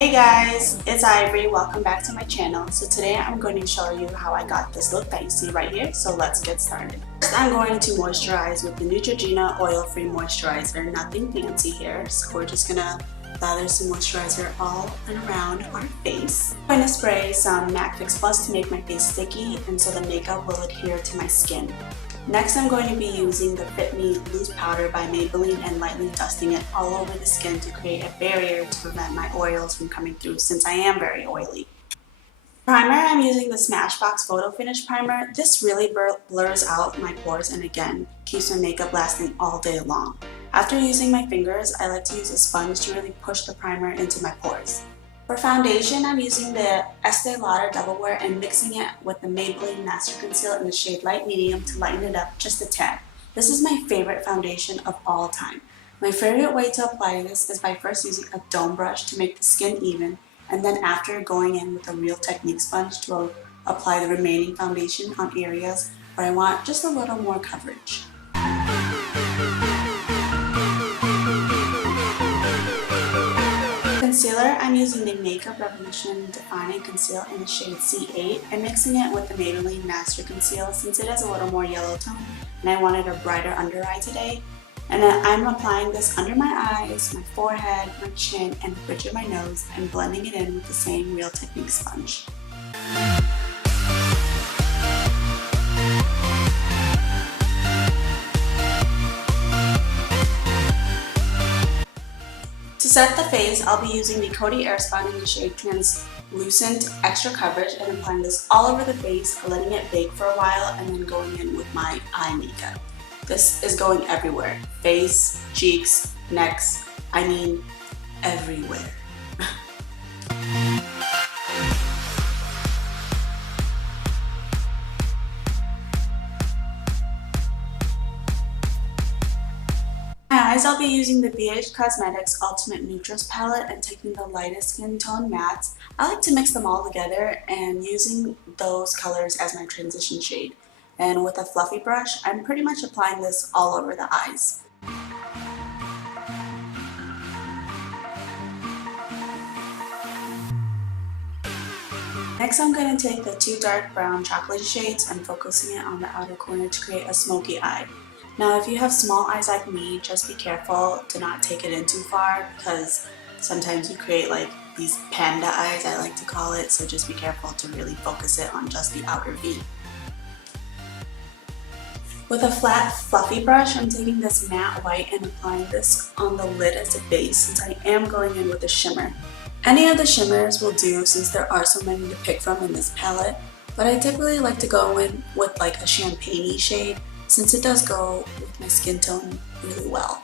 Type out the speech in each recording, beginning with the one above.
Hey guys, it's Ivory. Welcome back to my channel. So today I'm going to show you how I got this look that you see right here. So let's get started. First I'm going to moisturize with the Neutrogena oil-free moisturizer. Nothing fancy here. So we're just gonna lather some moisturizer all and around our face. I'm going to spray some MAC Fix Plus to make my face sticky and so the makeup will adhere to my skin. Next, I'm going to be using the Fit Me Loose Powder by Maybelline and lightly dusting it all over the skin to create a barrier to prevent my oils from coming through since I am very oily. Primer, I'm using the Smashbox Photofinish Primer. This really blurs out my pores and again, keeps my makeup lasting all day long. After using my fingers, I like to use a sponge to really push the primer into my pores. For foundation, I'm using the Estee Lauder Double Wear and mixing it with the Maybelline Master Conceal in the shade Light Medium to lighten it up just a tad. This is my favorite foundation of all time. My favorite way to apply this is by first using a dome brush to make the skin even, and then after going in with a Real Technique sponge to apply the remaining foundation on areas where I want just a little more coverage. Concealer, I'm using the Makeup Revolution Define and Conceal in the shade C8 and mixing it with the Maybelline Master Conceal since it has a little more yellow tone and I wanted a brighter under eye today. And then I'm applying this under my eyes, my forehead, my chin, and the bridge of my nose and blending it in with the same Real Technique sponge. To set the face, I'll be using the Coty Airspun in the shade Translucent Extra Coverage and applying this all over the face, letting it bake for a while, and then going in with my eye makeup. This is going everywhere. Face, cheeks, necks, I mean everywhere. My eyes, I'll be using the BH Cosmetics Ultimate Neutrals palette and taking the lightest skin tone mattes. I like to mix them all together and using those colors as my transition shade. And with a fluffy brush, I'm pretty much applying this all over the eyes. Next, I'm going to take the two dark brown chocolate shades and focusing it on the outer corner to create a smoky eye. Now, if you have small eyes like me, just be careful to not take it in too far because sometimes you create like these panda eyes, I like to call it, so just be careful to really focus it on just the outer V. With a flat, fluffy brush, I'm taking this matte white and applying this on the lid as a base since I am going in with a shimmer. Any of the shimmers will do since there are so many to pick from in this palette, but I typically like to go in with like a champagne-y shade since it does go with my skin tone really well.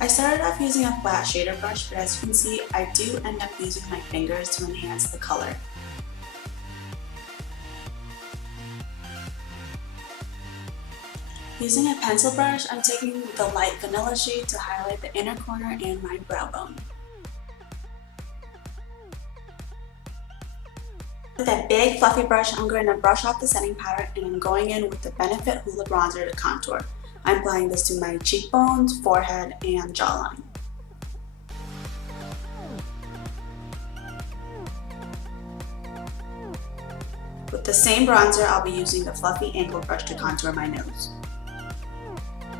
I started off using a flat shader brush, but as you can see, I do end up using my fingers to enhance the color. Using a pencil brush, I'm taking the light vanilla shade to highlight the inner corner and my brow bone. With that big fluffy brush, I'm going to brush off the setting powder and I'm going in with the Benefit Hoola Bronzer to contour. I'm applying this to my cheekbones, forehead, and jawline. With the same bronzer, I'll be using the fluffy angled brush to contour my nose.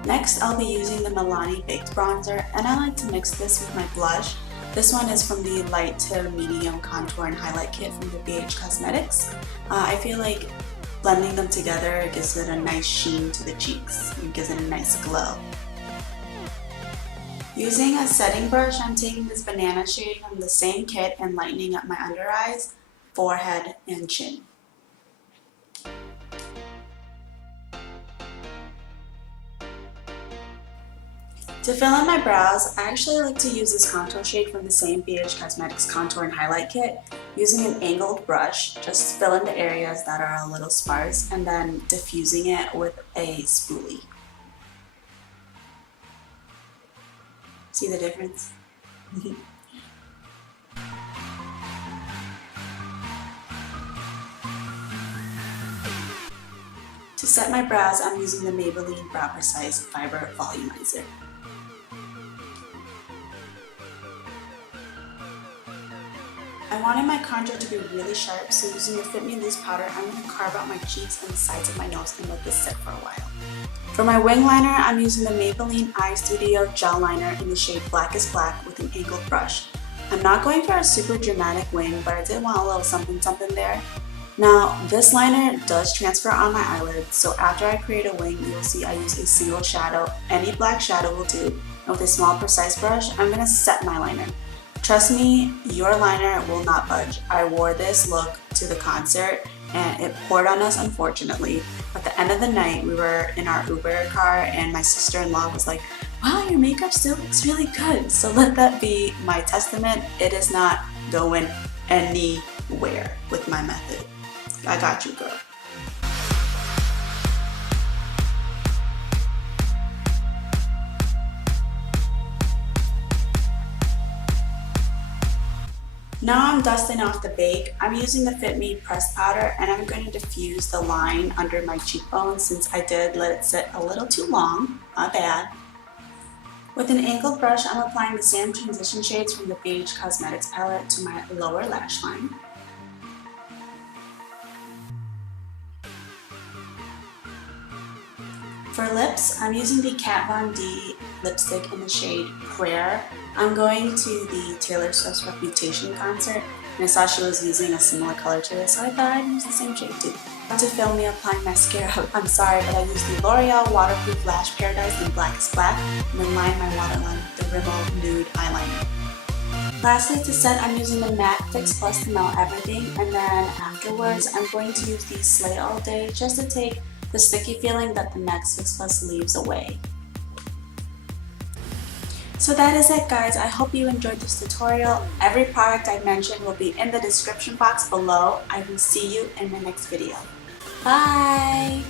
Next, I'll be using the Milani Baked Bronzer, and I like to mix this with my blush. This one is from the light to medium contour and highlight kit from the BH Cosmetics. I feel like blending them together gives it a nice sheen to the cheeks and gives it a nice glow. Using a setting brush, I'm taking this banana shade from the same kit and lightening up my under eyes, forehead, and chin. To fill in my brows, I actually like to use this contour shade from the same BH Cosmetics Contour and Highlight Kit. Using an angled brush, just fill in the areas that are a little sparse and then diffusing it with a spoolie. See the difference? To set my brows, I'm using the Maybelline Brow Precise Fiber Volumizer. I wanted my contour to be really sharp, so using the Fit Me Loose powder, I'm going to carve out my cheeks and the sides of my nose and let this sit for a while. For my wing liner, I'm using the Maybelline Eye Studio Gel Liner in the shade Black is Black with an angled brush. I'm not going for a super dramatic wing, but I did want a little something there. Now, this liner does transfer on my eyelids, so after I create a wing, you'll see I use a single shadow. Any black shadow will do. And with a small precise brush, I'm going to set my liner. Trust me, your liner will not budge. I wore this look to the concert and it poured on us, unfortunately. At the end of the night, we were in our Uber car and my sister-in-law was like, wow, your makeup still looks really good. So let that be my testament. It is not going anywhere with my method. I got you, girl. Now I'm dusting off the bake. I'm using the Fit Me pressed powder and I'm going to diffuse the line under my cheekbone since I did let it sit a little too long. My bad. With an angled brush, I'm applying the same transition shades from the Beige Cosmetics palette to my lower lash line. For lips, I'm using the Kat Von D lipstick in the shade Prayer. I'm going to the Taylor Swift's Reputation concert and I saw she was using a similar color to this, so I thought I'd use the same shade too. To film me applying mascara, I'm sorry, but I used the L'Oreal Waterproof Lash Paradise in Black is Black and then line my waterline with the Rimmel Nude Eyeliner. Lastly, to set, I'm using the MAC Fix Plus to melt everything, and then afterwards I'm going to use the Slay All Day just to take the sticky feeling that the MAC Fix Plus leaves away. So that is it, guys. I hope you enjoyed this tutorial. Every product I mentioned will be in the description box below. I will see you in my next video. Bye!